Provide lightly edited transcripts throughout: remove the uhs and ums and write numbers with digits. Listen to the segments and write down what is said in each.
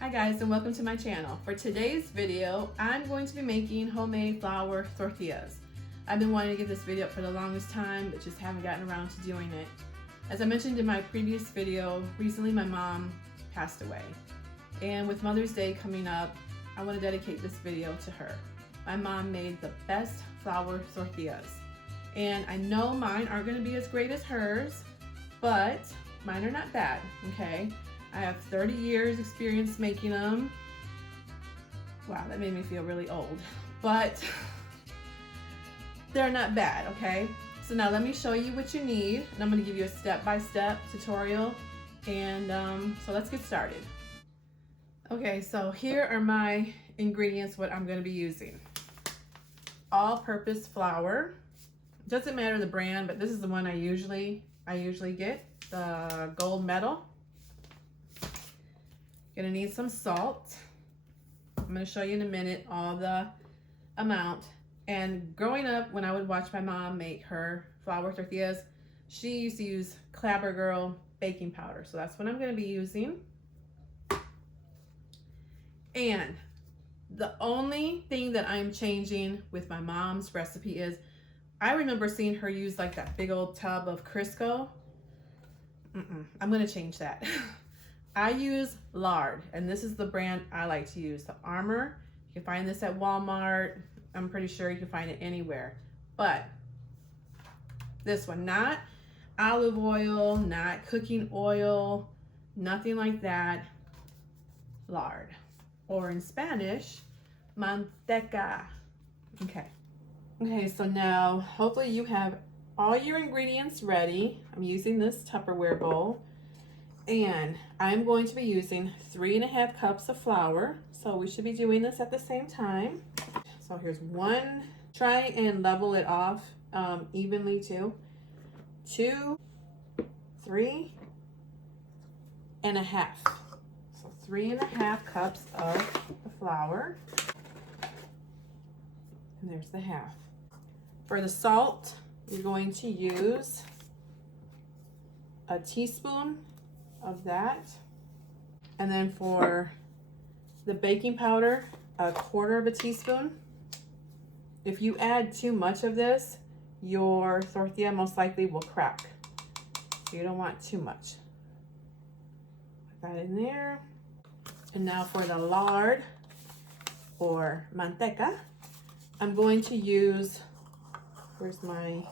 Hi guys, and welcome to my channel. For today's video, I'm going to be making homemade flour tortillas. I've been wanting to get this video up for the longest time, but just haven't gotten around to doing it. As I mentioned in my previous video, recently my mom passed away. And with Mother's Day coming up, I want to dedicate this video to her. My mom made the best flour tortillas. And I know mine aren't going to be as great as hers, but mine are not bad, okay? I have 30 years experience making them. Wow, that made me feel really old, but they're not bad, okay? So now let me show you what you need, and I'm gonna give you a step-by-step tutorial, and so let's get started. Okay, so here are my ingredients, what I'm gonna be using. All-purpose flour. Doesn't matter the brand, but this is the one I usually get, the gold medal. Gonna need some salt. I'm gonna show you in a minute all the amount. And growing up, when I would watch my mom make her flour tortillas, she used to use Clabber Girl baking powder. So that's what I'm gonna be using. And the only thing that I'm changing with my mom's recipe is, I remember seeing her use like that big old tub of Crisco. I'm gonna change that. I use lard, and this is the brand I like to use, the Armour. You can find this at Walmart. I'm pretty sure you can find it anywhere. But this one, not olive oil, not cooking oil, nothing like that. Lard, or in Spanish, manteca. Okay, so now hopefully you have all your ingredients ready. I'm using this Tupperware bowl. And I'm going to be using 3.5 cups of flour. So we should be doing this at the same time. So here's one. Try and level it off evenly too. 2, 3.5. So 3.5 cups of the flour. And there's the half. For the salt, you're going to use a teaspoon of that. And then for the baking powder, 1/4 teaspoon. If you add too much of this, your tortilla most likely will crack. So you don't want too much. Put that in there. And now for the lard, or manteca, I'm going to use, where's my,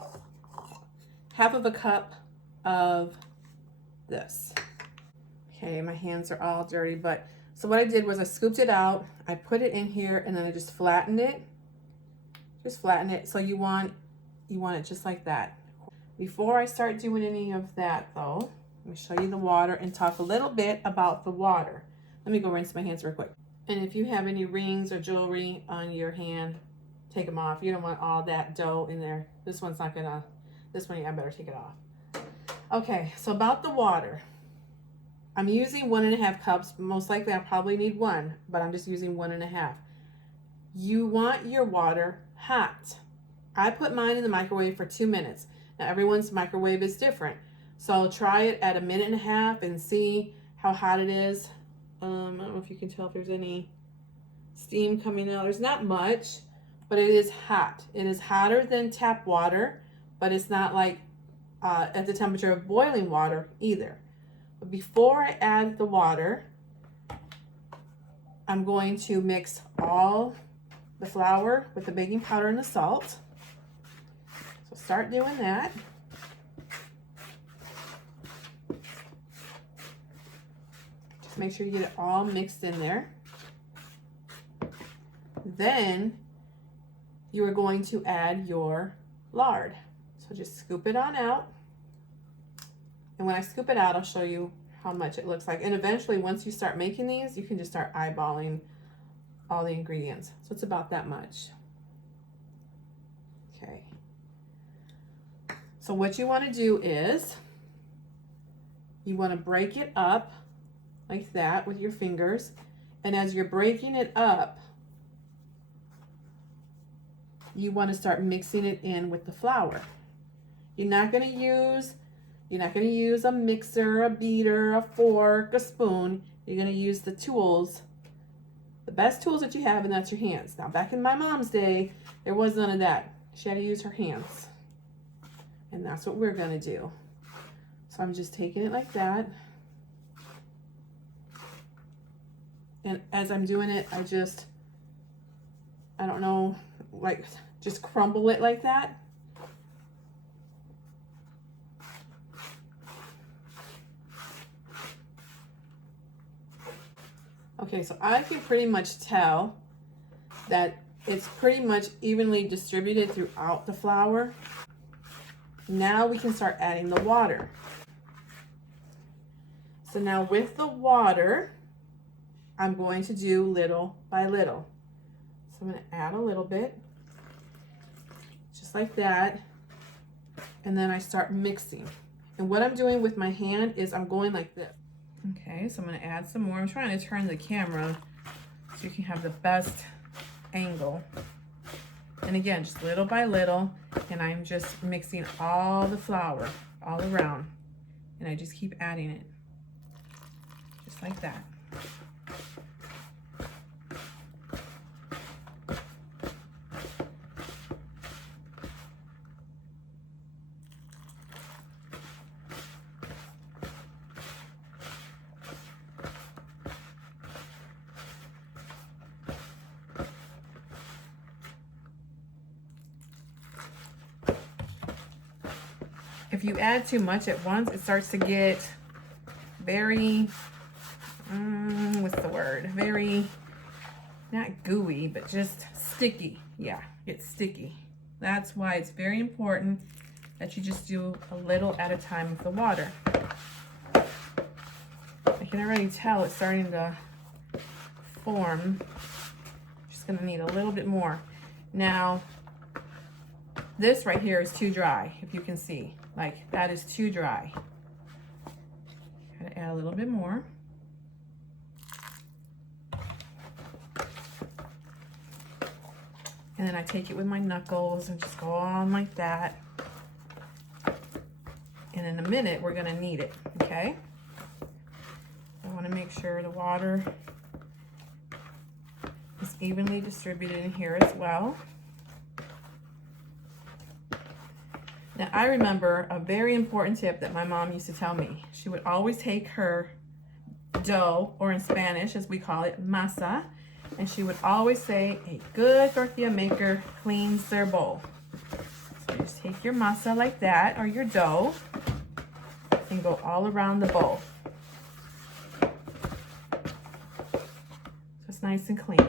1/2 cup of this. Okay, my hands are all dirty, but so what I did was I scooped it out, I put it in here, and then I just flattened it. Just flatten it. So you want it just like that. Before I start doing any of that though, let me show you the water and talk a little bit about the water. Let me go rinse my hands real quick. And if you have any rings or jewelry on your hand, take them off. You don't want all that dough in there. This one's not gonna, this one I better take it off. Okay, so about the water. I'm using 1.5 cups. Most likely I'll probably need 1, but I'm just using 1.5. You want your water hot. I put mine in the microwave for 2 minutes. Now everyone's microwave is different. So try it at 1.5 minutes and see how hot it is. I don't know if you can tell if there's any steam coming out. There's not much, but it is hot. It is hotter than tap water, but it's not like at the temperature of boiling water either. But before I add the water, I'm going to mix all the flour with the baking powder and the salt. So start doing that. Just make sure you get it all mixed in there. Then you are going to add your lard. So just scoop it on out. And when I scoop it out, I'll show you how much it looks like. And eventually, once you start making these, you can just start eyeballing all the ingredients. So it's about that much. Okay. So what you want to do is, you want to break it up like that with your fingers. And as you're breaking it up, you want to start mixing it in with the flour. You're not going to use a mixer, a beater, a fork, a spoon. You're gonna use the tools, the best tools that you have, and that's your hands. Now, back in my mom's day, there was none of that. She had to use her hands. And that's what we're gonna do. So I'm just taking it like that. And as I'm doing it, I don't know, like just crumble it like that. Okay, so I can pretty much tell that it's pretty much evenly distributed throughout the flour. Now we can start adding the water. So now with the water, I'm going to do little by little. So I'm going to add a little bit, just like that. And then I start mixing. And what I'm doing with my hand is I'm going like this. Okay, so I'm going to add some more. I'm trying to turn the camera so you can have the best angle. And again, just little by little, and I'm just mixing all the flour all around. And I just keep adding it, just like that. If you add too much at once, it starts to get very, what's the word? Very, not gooey, but just sticky. Yeah, it's sticky. That's why it's very important that you just do a little at a time with the water. I can already tell it's starting to form. Just gonna need a little bit more. Now, this right here is too dry, if you can see. Like, that is too dry. Gotta add a little bit more. And then I take it with my knuckles and just go on like that. And in a minute, we're gonna knead it, okay? I wanna make sure the water is evenly distributed in here as well. Now, I remember a very important tip that my mom used to tell me. She would always take her dough, or in Spanish, as we call it, masa, and she would always say, a good tortilla maker cleans their bowl. So you just take your masa like that, or your dough, and go all around the bowl. So it's nice and clean.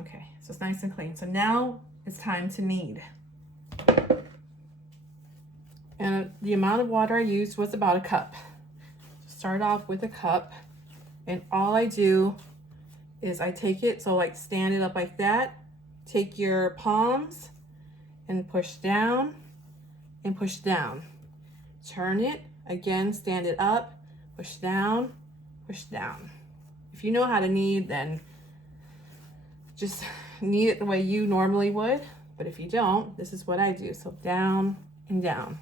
Okay, so it's nice and clean. So now it's time to knead. And the amount of water I used was about a cup. Start off with a cup, and all I do is I take it, so like stand it up like that, take your palms and push down and push down. Turn it, again, stand it up, push down, push down. If you know how to knead, then just knead it the way you normally would. But if you don't, this is what I do. So down and down,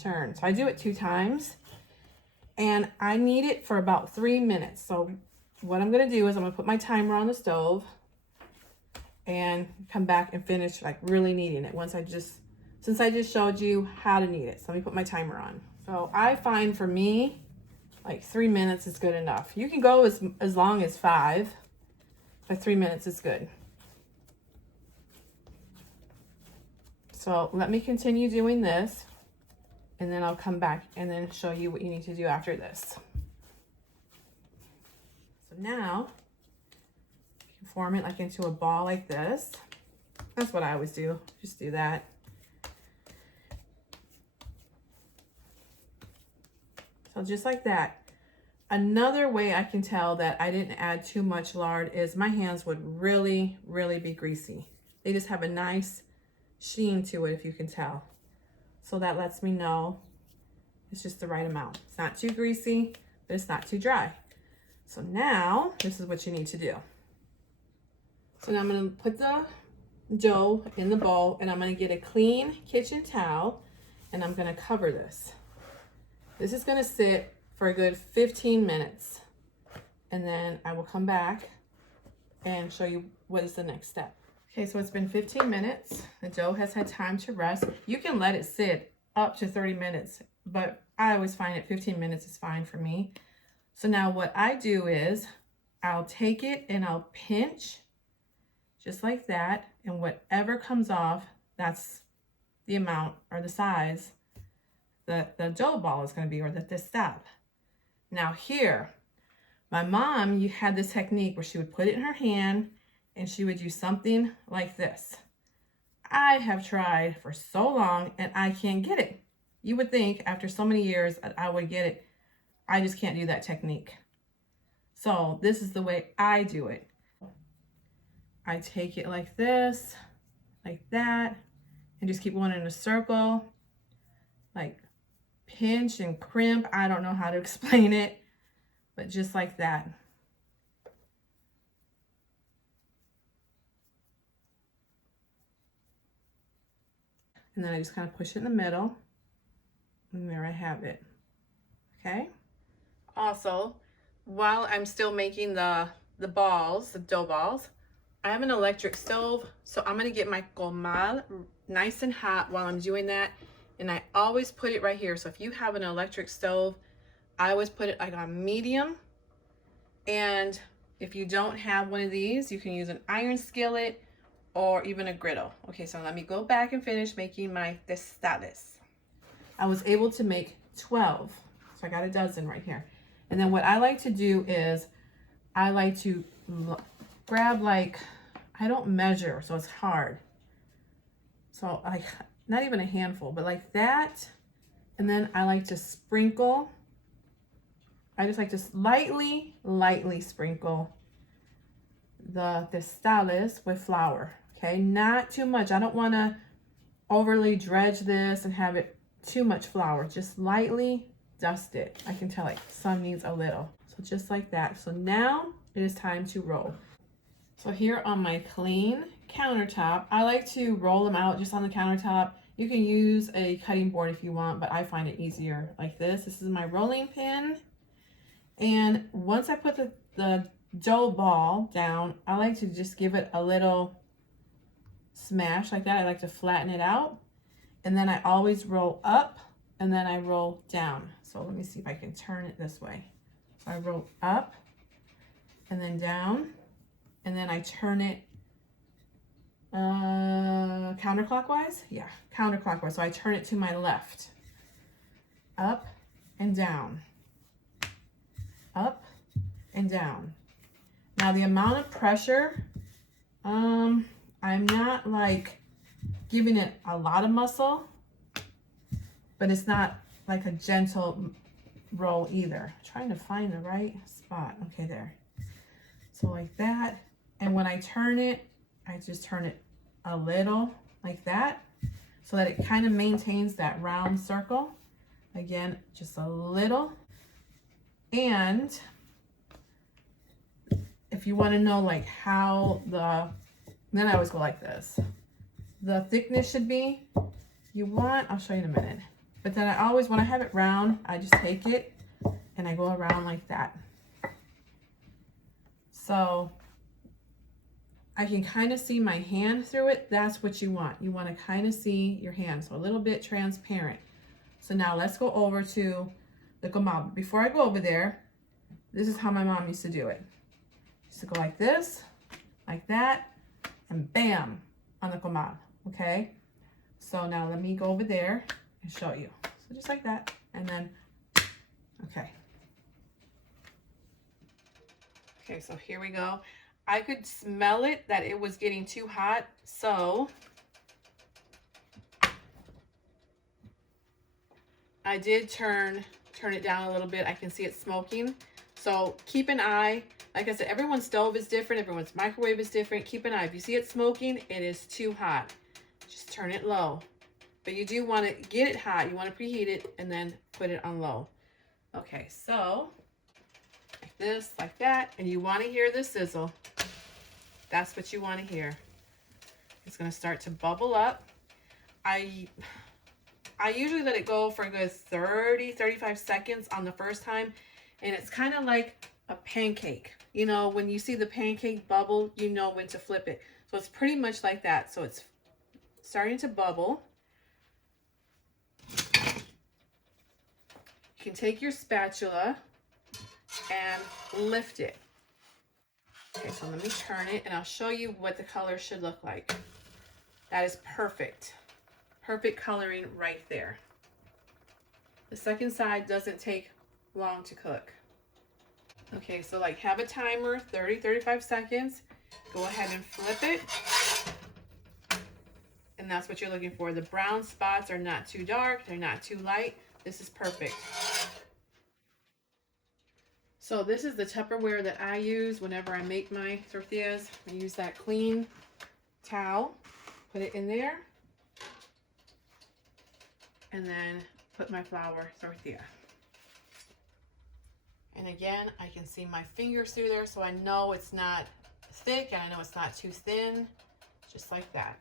turn. So I do it 2 times, and I knead it for about 3 minutes. So what I'm gonna do is I'm gonna put my timer on the stove and come back and finish like really kneading it since I just showed you how to knead it. So let me put my timer on. So I find for me, like 3 minutes is good enough. You can go as long as 5, but 3 minutes is good. So let me continue doing this, and then I'll come back and then show you what you need to do after this. So now you can form it like into a ball like this. That's what I always do. Just do that. So just like that. Another way I can tell that I didn't add too much lard is my hands would really, really be greasy. They just have a nice sheen to it, if you can tell. So that lets me know it's just the right amount. It's not too greasy, but it's not too dry. So now this is what you need to do. So now I'm going to put the dough in the bowl, and I'm going to get a clean kitchen towel, and I'm going to cover this. This is going to sit for a good 15 minutes. And then I will come back and show you what is the next step. Okay, so it's been 15 minutes. The dough has had time to rest. You can let it sit up to 30 minutes, but I always find it 15 minutes is fine for me. So now what I do is I'll take it and I'll pinch just like that. And whatever comes off, that's the amount or the size that the dough ball is going to be, or the testale. Now here, my mom, you had this technique where she would put it in her hand and she would do something like this. I have tried for so long and I can't get it. You would think after so many years I would get it. I just can't do that technique. So this is the way I do it. I take it like this, like that, and just keep going in a circle, like pinch and crimp. I don't know how to explain it, but just like that. And then I just kind of push it in the middle, and there I have it. Okay. Also, while I'm still making the balls, the dough balls, I have an electric stove, so I'm gonna get my comal nice and hot while I'm doing that. And I always put it right here. So if you have an electric stove, I always put it like on medium. And if you don't have one of these, you can use an iron skillet or even a griddle. Okay, so let me go back and finish making my testales. I was able to make 12, so I got a dozen right here. And then what I like to do is I like to grab, like, I don't measure, so it's hard. So like not even a handful, but like that. And then I like to sprinkle. I just like to lightly sprinkle the testales with flour. Okay, not too much. I don't want to overly dredge this and have it too much flour. Just lightly dust it. I can tell like some needs a little. So just like that. So now it is time to roll. So here on my clean countertop, I like to roll them out just on the countertop. You can use a cutting board if you want, but I find it easier like this. This is my rolling pin. And once I put the dough ball down, I like to just give it a little smash like that. I like to flatten it out. And then I always roll up and then I roll down. So let me see if I can turn it this way. So I roll up and then down, and then I turn it counterclockwise. Yeah, counterclockwise. So I turn it to my left. Up and down. Up and down. Now the amount of pressure, I'm not like giving it a lot of muscle, but it's not like a gentle roll either. I'm trying to find the right spot. Okay, there. So like that. And when I turn it, I just turn it a little like that so that it kind of maintains that round circle. Again, just a little. And if you want to know like how then I always go like this. The thickness should be, I'll show you in a minute. But then I always, when I have it round, I just take it and I go around like that. So I can kind of see my hand through it. That's what you want. You want to kind of see your hand. So a little bit transparent. So now let's go over to the comal. Before I go over there, this is how my mom used to do it. She used to go like this, like that, and bam, on the comal, okay? So now let me go over there and show you. So just like that, and then, okay. Okay, so here we go. I could smell it that it was getting too hot, so I did turn it down a little bit. I can see it smoking. So keep an eye. Like I said, everyone's stove is different. Everyone's microwave is different. Keep an eye. If you see it smoking, it is too hot. Just turn it low. But you do want to get it hot. You want to preheat it and then put it on low. Okay, so like this, like that. And you want to hear the sizzle. That's what you want to hear. It's going to start to bubble up. I I usually let it go for a good 30-35 seconds on the first time, and it's kind of like a pancake. You know, when you see the pancake bubble, you know when to flip it. So it's pretty much like that. So it's starting to bubble. You can take your spatula and lift it. Okay, so let me turn it and I'll show you what the color should look like. That is perfect. Perfect coloring right there. The second side doesn't take long to cook. Okay, so like have a timer, 30-35 seconds. Go ahead and flip it. And that's what you're looking for. The brown spots are not too dark, they're not too light. This is perfect. So this is the Tupperware that I use whenever I make my tortillas. I use that clean towel, put it in there, and then put my flour tortilla. And again, I can see my fingers through there, so I know it's not thick and I know it's not too thin, just like that.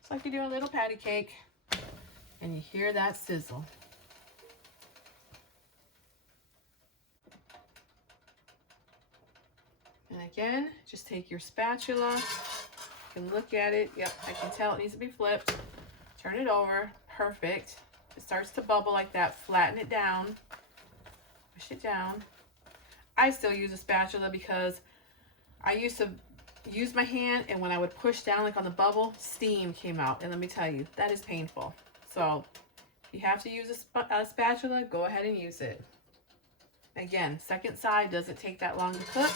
It's like you do a little patty cake and you hear that sizzle. And again, just take your spatula, you can look at it. Yep, I can tell it needs to be flipped. Turn it over, perfect. It starts to bubble like that, flatten it down, push it down. I still use a spatula because I used to use my hand, and when I would push down like on the bubble, steam came out. And let me tell you, that is painful. So if you have to use a spatula, go ahead and use it. Again, second side doesn't take that long to cook.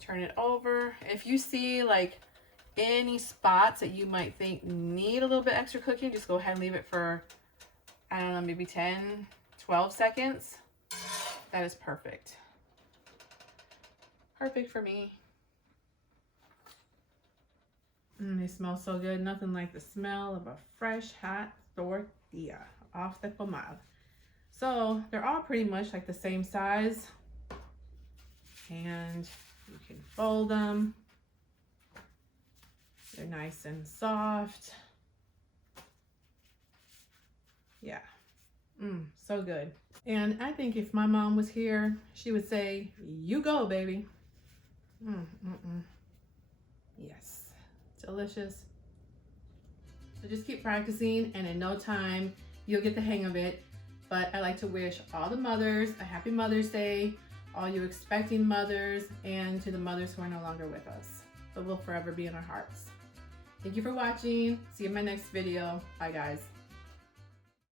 Turn it over. If you see like any spots that you might think need a little bit extra cooking, just go ahead and leave it for, I don't know, maybe 10-12 seconds. That is perfect. Perfect for me. They smell so good. Nothing like the smell of a fresh, hot tortilla off the comal. So they're all pretty much like the same size. And you can fold them. They're nice and soft. Yeah. So good. And I think if my mom was here, she would say, "You go, baby." Yes. Delicious. So just keep practicing, and in no time, you'll get the hang of it. But I like to wish all the mothers a happy Mother's Day, all you expecting mothers, and to the mothers who are no longer with us, but will forever be in our hearts. Thank you for watching. See you in my next video. Bye, guys.